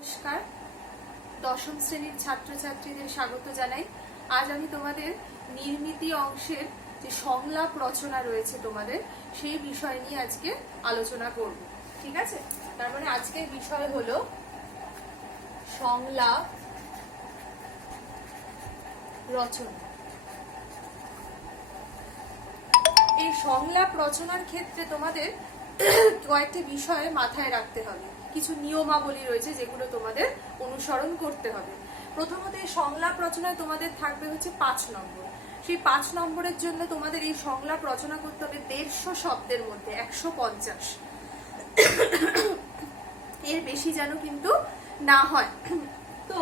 নমস্কার, দশম শ্রেণীর ছাত্রছাত্রীদের স্বাগত জানাই। আজ আমি তোমাদের নির্মিতি অংশের যে সংলাপ রচনা রয়েছে তোমাদের সেই বিষয় নিয়ে আজকে আলোচনা করব। ঠিক আছে, তার মানে আজকের বিষয় হলো সংলাপ রচনা। এই সংলাপ রচনার ক্ষেত্রে তোমাদের কয়েকটি বিষয় মাথায় রাখতে হবে, কিছু নিয়মাবলী রয়েছে যেগুলো তোমাদের অনুসরণ করতে হবে। প্রথমত এই সংলাপ রচনায় তোমাদের থাকবে হচ্ছে 5 নম্বর। সেই 5 নম্বরের জন্য তোমাদের এই সংলাপ রচনা করতে হবে 150 শব্দের মধ্যে 150, এর বেশি যেন কিন্তু না হয়। তো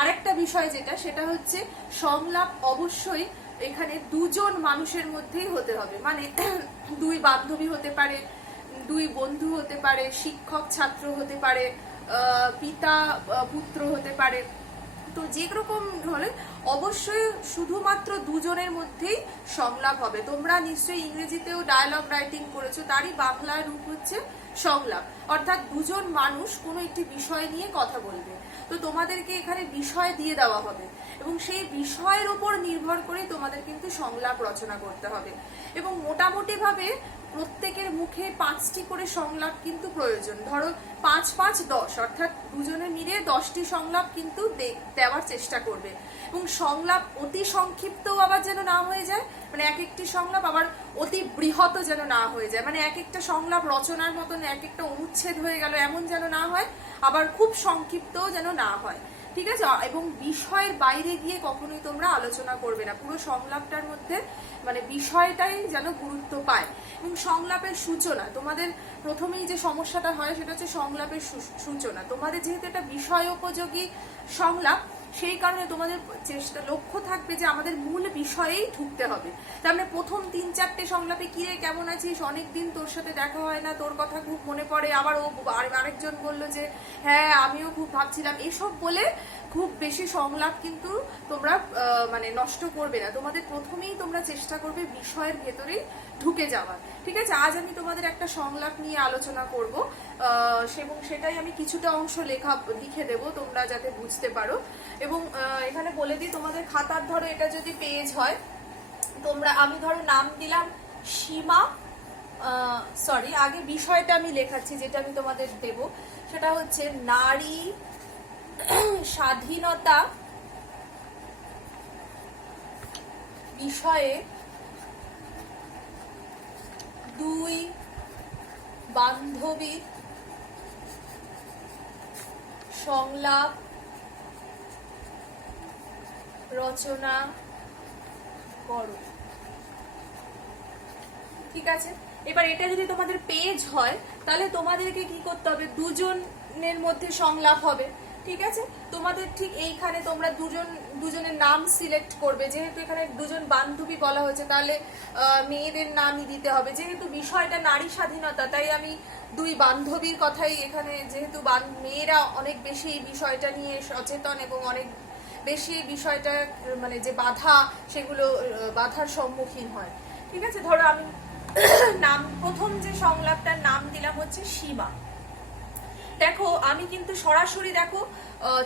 আরেকটা বিষয় সেটা হচ্ছে সংলাপ অবশ্যই এখানে দুজন মানুষের মধ্যেই হতে হবে, মানে দুই বান্ধবী হতে পারে, দুই বন্ধু হতে পারে, শিক্ষক ছাত্র হতে পারে, পিতা পুত্র হতে পারে। তো যে রকম হলে অবশ্যই শুধুমাত্র দুজনের মধ্যেই সংলাপ হবে। তোমরা নিশ্চয়ই ইংরেজিতেও ডায়ালগ রাইটিং করেছো, তারই বাংলা রূপ হচ্ছে সংলাপ, অর্থাৎ দুজন মানুষ কোনো একটি বিষয় নিয়ে কথা বলবে। তো তোমাদেরকে এখানে বিষয় দিয়ে দেওয়া হবে এবং সেই বিষয়ের উপর নির্ভর করে তোমাদের কিন্তু সংলাপ রচনা করতে হবে। এবং মোটামুটি ভাবে প্রত্যেকের মুখে 5টি করে সংলাপ কিন্তু প্রয়োজন। ধরো 5 5 10, অর্থাৎ দুজনে মিলে 10টি সংলাপ কিন্তু দেওয়ার চেষ্টা করবে। এবং সংলাপ অতি সংক্ষিপ্তও আবার যেন না হয়ে যায়, মানে এক একটি সংলাপ আবার অতি বৃহৎ যেন না হয়ে যায়, মানে এক একটা সংলাপ রচনার মতন এক একটা অনুচ্ছেদ হয়ে গেল এমন যেন না হয়, আবার খুব সংক্ষিপ্তও যেন না হয়। ঠিক আছে, এবং বিষয়ের বাইরে গিয়ে কখনোই তোমরা আলোচনা করবে না। পুরো সংলাপটার মধ্যে মানে বিষয়টাই যেন গুরুত্ব পায়। এবং সংলাপের সূচনা, তোমাদের প্রথমেই যে সমস্যাটা হয় সেটা হচ্ছে সংলাপের সূচনা। তোমাদের যেহেতু এটা বিষয় উপযোগী সংলাপ, সেই কারণে তোমাদের লক্ষ্য থাকবে যে আমাদের মূল বিষয়েই ঢুকতে হবে। তার মানে প্রথম 3-4টে সংলাপে কিরে কেমন আছিস, অনেকদিন তোর সাথে দেখা হয় না, তোর কথা খুব মনে পড়ে, আবার আরেকজন বললো যে হ্যাঁ আমিও খুব ভাবছিলাম, এসব বলে খুব বেশি সংলাপ কিন্তু তোমরা মানে নষ্ট করবে না। তোমাদের প্রথমেই তোমরা চেষ্টা করবে বিষয়ের ভেতরেই ঢুকে যাওয়ার। ঠিক আছে, আজ আমি তোমাদের একটা সংলাপ নিয়ে আলোচনা করব এবং সেটাই আমি কিছুটা অংশ লিখে দেব তোমরা যাতে বুঝতে পারো। এবং এখানে বলে দিই, তোমাদের খাতার ধরো এটা যদি পেজ হয়, আমি ধরো নাম দিলাম সীমা, আগে বিষয়টা আমি লেখাচ্ছি যেটা আমি তোমাদের দেব, সেটা হচ্ছে নারী স্বাধীনতা বিষয়ে দুই বান্ধবীর সংলাপ রচনা করো। ঠিক আছে, এবার এটা যদি তোমাদের পেজ হয় তাহলে তোমাদেরকে কি করতে হবে, দুজনের মধ্যে সংলাপ হবে। ঠিক আছে, তোমাদের ঠিক এইখানে তোমরা দুজনের নাম সিলেক্ট করবে। যেহেতু এখানে দুজন বান্ধবী বলা হয়েছে, তাহলে মেয়েদের নামই দিতে হবে। যেহেতু বিষয়টা নারী স্বাধীনতা, তাই আমি দুই বান্ধবীর কথাই এখানে, যেহেতু মেয়েরা অনেক বেশি এই বিষয়টা নিয়ে সচেতন এবং অনেক বেশি এই বিষয়টা মানে যে বাধা, সেগুলো বাধার সম্মুখীন হয়। ঠিক আছে, ধরো আমি নাম, প্রথম যে সংলাপটার নাম দিলাম হচ্ছে সীমা। দেখো আমি কিন্তু সরাসরি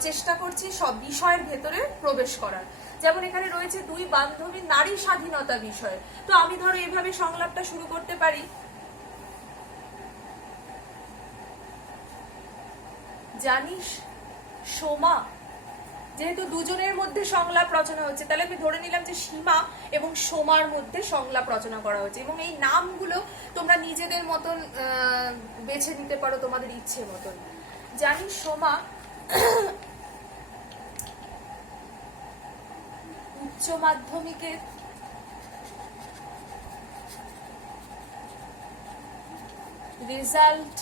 চেষ্টা করছি সব বিষয়ের ভেতরে প্রবেশ করার। যেমন এখানে রয়েছে দুই বান্ধবী নারী স্বাধীনতা বিষয়, তো আমি ধরো এভাবে সংলাপটা শুরু করতে পারি। জানিস সোমা, যেহেতু দুজনের মধ্যে সংলাপ রচনা হচ্ছে, তাহলে আমি ধরে নিলাম যে সীমা এবং সোমার মধ্যে সংলাপ রচনা করা হচ্ছে। এবং এই নামগুলো তোমরা নিজেদের মতন বেছে নিতে পারো, তোমাদের ইচ্ছে মতন। জানিস সোমা উচ্চ মাধ্যমিকের রেজাল্ট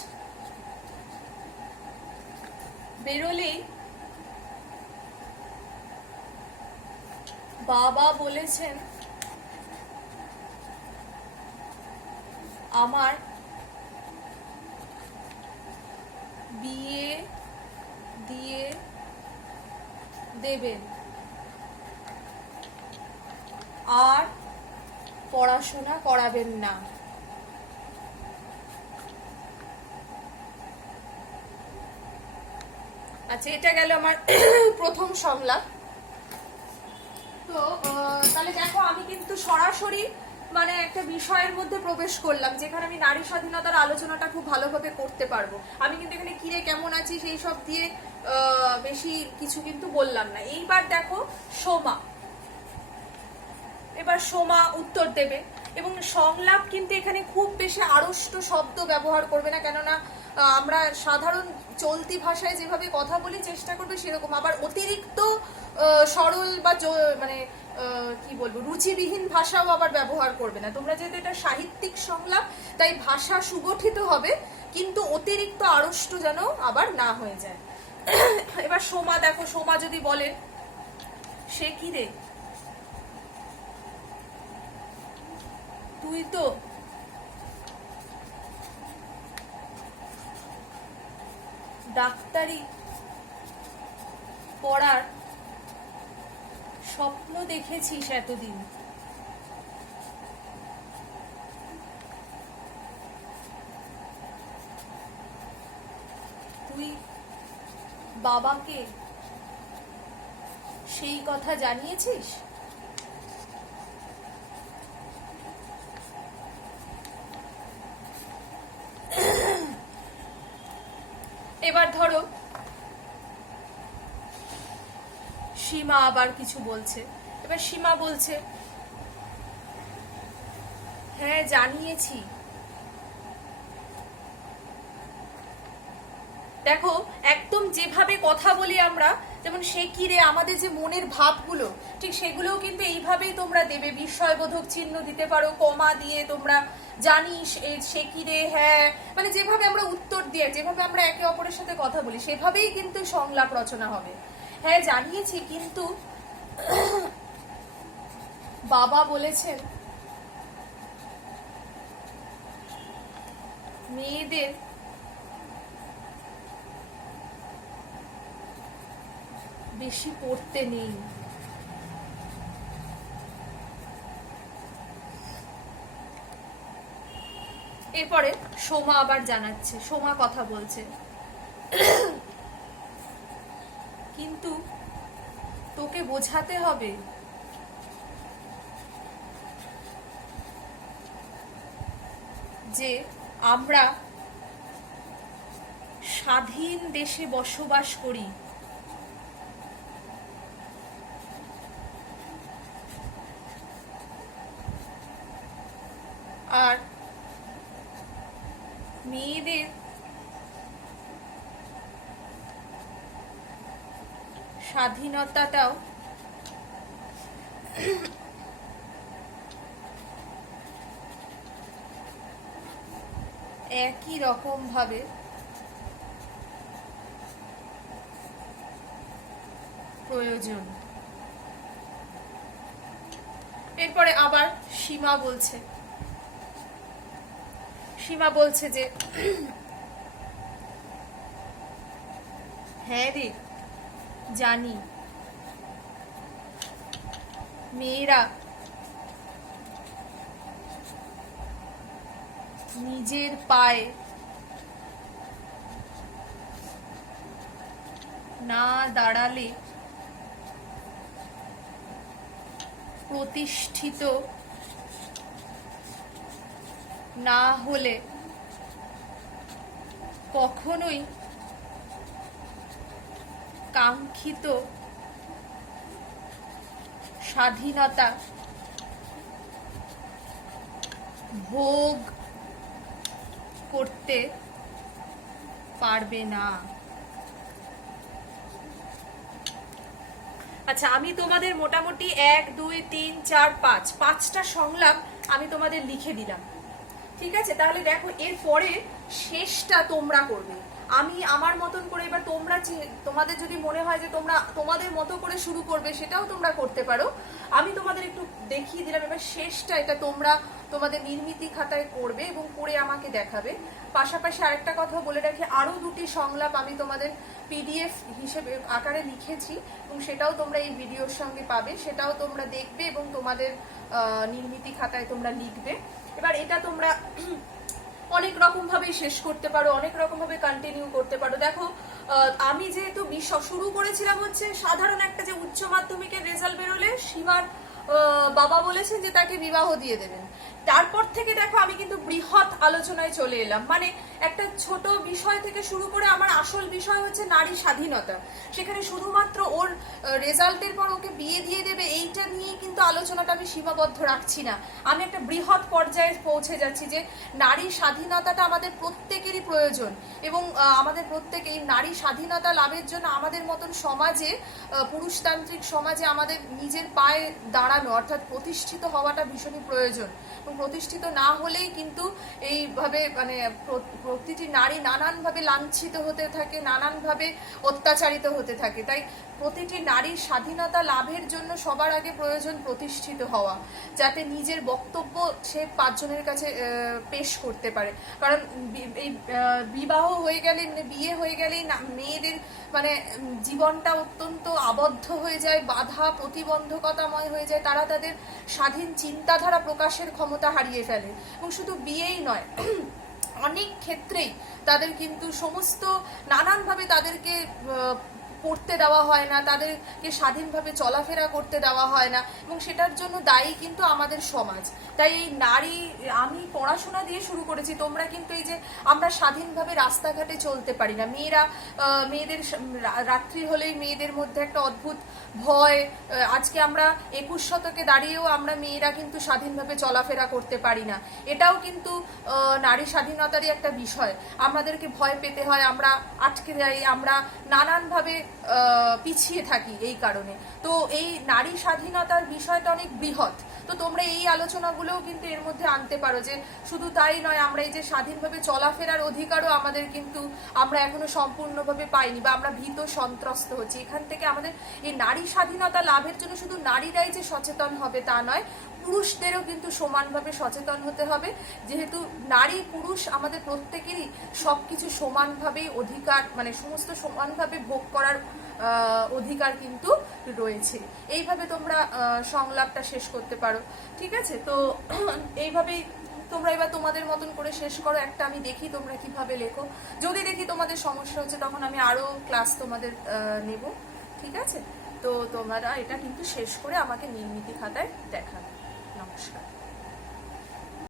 বেরোলেই বাবা বলেছেন আমার বিয়ে দিয়ে দেবেন আর পড়াশোনা করাবেন না। আচ্ছা, এটা গেল আমার প্রথম সংলাপ। তো তাহলে দেখো আমি কিন্তু সরাসরি মানে একটা বিষয়ের মধ্যে প্রবেশ করলাম যেখানে আমি নারী স্বাধীনতার আলোচনাটা খুব ভালোভাবে করতে পারবো। আমি কিন্তু এখানে কিরে কেমন আছি সেই সব দিয়ে বেশি কিছু কিন্তু বললাম না। এইবার দেখো সোমা, এবার সোমা উত্তর দেবে এবং সংলাপ কিন্তু এখানে খুব বেশি আড়ষ্ট শব্দ ব্যবহার করবে না, কেননা আমরা সাধারণ চলতি ভাষায় যেভাবে কথা বলি চেষ্টা করবে সেরকম। আবার অতিরিক্ত সরল বা মানে কি বলবো রুচিবিহীন ভাষাও আবার ব্যবহার করবে না তোমরা, যেহেতু এটা সাহিত্যিক সংলাপ তাই ভাষা সুগঠিত হবে কিন্তু অতিরিক্ত আড়ষ্ট যেন আবার না হয়ে যায়। এবার সোমা দেখো, সোমা যদি বলে সে কি রে তুই তো ডাক্তারি পড়ার স্বপ্ন দেখেছিস এতদিন, তুই বাবাকে সেই কথা জানিয়েছিস? এবার ধরো সীমা আবার কিছু বলছে। এবার সীমা বলছে হ্যাঁ জানিয়েছি। দেখো একদম যেভাবে কথা বলি আমরা, যেমন সে কি রে, আমাদের যে মনের ভাবগুলো ঠিক সেগুলোও কিন্তু এইভাবেই তোমরা দেবে। বিস্ময়বোধক চিহ্ন দিতে পারো, কমা দিয়ে তোমরা জানিস সে কি রে, হ্যাঁ, মানে যেভাবে আমরা উত্তর দিয়ে যেভাবে আমরা একে অপরের সাথে কথা বলি সেভাবেই কিন্তু সংলাপ রচনা হবে। হ্যাঁ জানিয়েছি, কিন্তু বাবা বলেছেন মেয়েদের বেশি পড়তে নেই। এরপরে সোমা আবার জানাচ্ছে, সোমা কথা বলছে কিন্তু তোকে বোঝাতে হবে যে আমরা স্বাধীন দেশে বসবাস করি, আর মেয়েদের স্বাধীনতাটাও একই রকম ভাবে প্রয়োজন। এরপরে আবার সীমা বলছে, সীমা বলছে যে হ্যাঁ রে জানি, মেয়েরা নিজের পায়ে না দাঁড়ালে প্রতিষ্ঠিত না হলে কখনোই কাঙ্ক্ষিত স্বাধীনতা ভোগ করতে পারবে না। আচ্ছা, আমি তোমাদের মোটামুটি 1 2 3 4 5 5টা সংলাপ আমি তোমাদের লিখে দিলাম, ঠিক আছে? তাহলে দেখো এরপরে শেষটা তোমরা করবে, আমি আমার মতন করে। এবার তোমরা তোমাদের যদি মনে হয় যে তোমরা তোমাদের মতো করে শুরু করবে সেটাও তোমরা করতে পারো। আমি তোমাদের একটু দেখিয়ে দিলাম। এবার শেষটা এটা তোমরা তোমাদের নির্মিতি খাতায় করবে এবং করে আমাকে দেখাবে। পাশাপাশি আরেকটা কথা বলে রাখি, আরো 2টি সংলাপ আমি তোমাদের পিডিএফ হিসেবে আকারে লিখেছি এবং সেটাও তোমরা এই ভিডিওর সঙ্গে পাবে, সেটাও তোমরা দেখবে এবং তোমাদের নির্মিতি খাতায় তোমরা লিখবে। এবার এটা তোমরা অনেক রকম ভাবে শেষ করতে পারো, অনেক রকম ভাবে কন্টিনিউ করতে পারো। দেখো আমি যেহেতু শুরু করেছিলাম হচ্ছে সাধারণ একটা যে উচ্চ মাধ্যমিকের রেজাল্ট বেরোলে শিবার বাবা বলেছেন যে তাকে বিবাহ দিয়ে দেবেন। তারপর থেকে দেখো আমি কিন্তু বৃহৎ আলোচনায় চলে এলাম, মানে একটা ছোট বিষয় থেকে শুরু করে আমার আসল বিষয় হচ্ছে নারী স্বাধীনতা। সেখানে শুধুমাত্র ওর রেজাল্টের পর ওকে বিয়ে দিয়ে দেবে এইটা নিয়ে কিন্তু আলোচনাটা আমি সীমাবদ্ধ রাখছি না। আমি একটা বৃহৎ পর্যায়ে পৌঁছে যাচ্ছি যে নারী স্বাধীনতাটা আমাদের প্রত্যেকেরই প্রয়োজন, এবং আমাদের প্রত্যেক এই নারী স্বাধীনতা লাভের জন্য আমাদের মতন সমাজে, পুরুষতান্ত্রিক সমাজে আমাদের নিজের পায়ে দাঁড়ানো অর্থাৎ প্রতিষ্ঠিত হওয়াটা ভীষণই প্রয়োজন। প্রতিষ্ঠিত না হলেই কিন্তু এইভাবে মানে প্রতিটি নারী নানানভাবে লাঞ্ছিত হতে থাকে, নানানভাবে অত্যাচারিত হতে থাকে। তাই প্রতিটি নারীর স্বাধীনতা লাভের জন্য সবার আগে প্রয়োজন প্রতিষ্ঠিত হওয়া, যাতে নিজের বক্তব্য সে 5 জনের কাছে পেশ করতে পারে। কারণ এই বিবাহ হয়ে গেলে, বিয়ে হয়ে গেলেই মেয়েদের মানে জীবনটা অত্যন্ত আবদ্ধ হয়ে যায়, বাধা প্রতিবন্ধকতাময় হয়ে যায়। তারা তাদের স্বাধীন চিন্তাধারা প্রকাশের ক্ষমতা হারিয়ে ফেলে। এবং শুধু বিয়েই নয়, অনেক ক্ষেত্রেই তাদের কিন্তু সমস্ত নানানভাবে তাদেরকে পড়তে দেওয়া হয় না, তাদেরকে স্বাধীনভাবে চলাফেরা করতে দেওয়া হয় না, এবং সেটার জন্য দায়ী কিন্তু আমাদের সমাজ। তাই এই নারী, আমি পড়াশোনা দিয়ে শুরু করেছি, তোমরা কিন্তু এই যে আমরা স্বাধীনভাবে রাস্তাঘাটে চলতে পারি না, মেয়েদের রাত্রি হলেই মেয়েদের মধ্যে একটা অদ্ভুত ভয়। আজকে আমরা 21 শতকে দাঁড়িয়েও আমরা মেয়েরা কিন্তু স্বাধীনভাবে চলাফেরা করতে পারি না। এটাও কিন্তু নারী স্বাধীনতারই একটা বিষয়। আমাদেরকে ভয় পেতে হয়, আমরা আটকে যাই, আমরা নানানভাবে পিছিয়ে থাকি এই কারণে। তো এই নারী স্বাধীনতার বিষয়টা অনেক বৃহৎ। তো তোমরা এই আলোচনাগুলোও কিন্তু এর মধ্যে আনতে পারো যে শুধু তাই নয়, আমরা এই যে স্বাধীনভাবে চলাফেরার অধিকারও আমাদের কিন্তু আমরা এখনো সম্পূর্ণভাবে পাইনি, বা আমরা ভীত সন্ত্রস্ত হচ্ছি। এখান থেকে আমাদের এই নারী স্বাধীনতা লাভের জন্য শুধু নারীরাই যে সচেতন হবে তা নয়, পুরুষদেরও কিন্তু সমানভাবে সচেতন হতে হবে। যেহেতু নারী পুরুষ আমাদের প্রত্যেকেরই সবকিছু সমানভাবে অধিকার, মানে সমস্ত সমানভাবে ভোগ করার অধিকার কিন্তু রয়েছে। এইভাবে তোমরা সংলাপটা শেষ করতে পারো। ঠিক আছে, তো এইভাবেই তোমরা এবার তোমাদের মতন করে শেষ করো। একটা আমি দেখি তোমরা কিভাবে লেখো। যদি দেখি তোমাদের সমস্যা হচ্ছে তখন আমি আরো ক্লাস তোমাদের নেব। ঠিক আছে, তো তোমরা এটা কিন্তু শেষ করে আমাকে নির্মিতি খাতায় দেখাবে। নমস্কার।